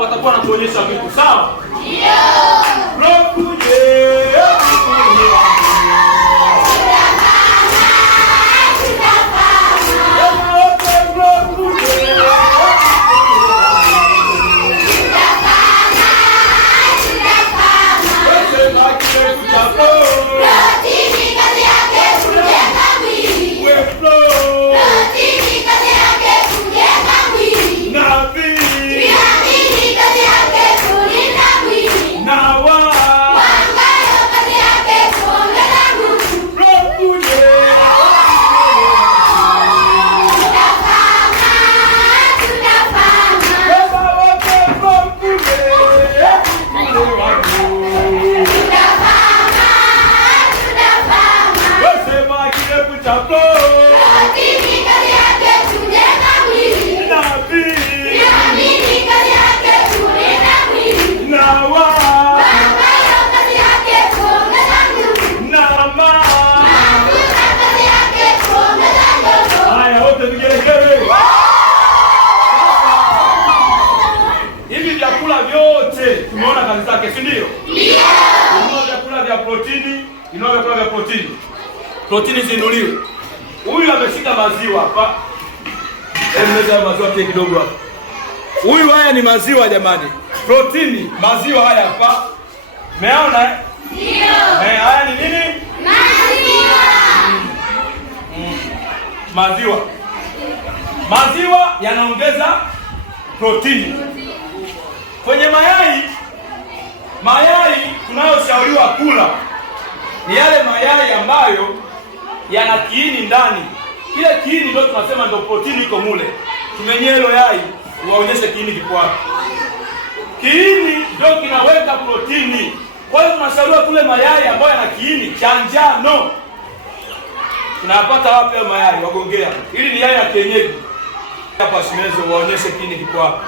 Watakuwa wanatuonyesha vitu sawa? Ndio. Tumeona kazi zake, si ndio? Ndio. Inua vyakula vya protini, inua vyakula vya protini. Protini zinuliwe. Huyu ameshika maziwa hapa. Mleta maziwa pia kidogo hapa. Huyu haya ni maziwa jamani. Protini, maziwa haya hapa. Umeona eh? Ndio. Haya ni nini? Maziwa. Maziwa. Maziwa yanaongeza protini. Kwenye mayai tunayoshauriwa kula ni yale mayai ambayo yana kiini ndani. Kile kiini ndio tunasema ndio protini iko mule. Tumenyea hilo yai, uwaonyeshe kiini kipo wapi. Kiini ndio kinaweka protini. Kwa hiyo tunashauriwa kule mayai ambayo yana kiini cha njano. Tunapata wapi hayo mayai? Wagongea. Hili ni yai la kienyeji. Hapa shimezo, uwaonyeshe kiini kipo wapi.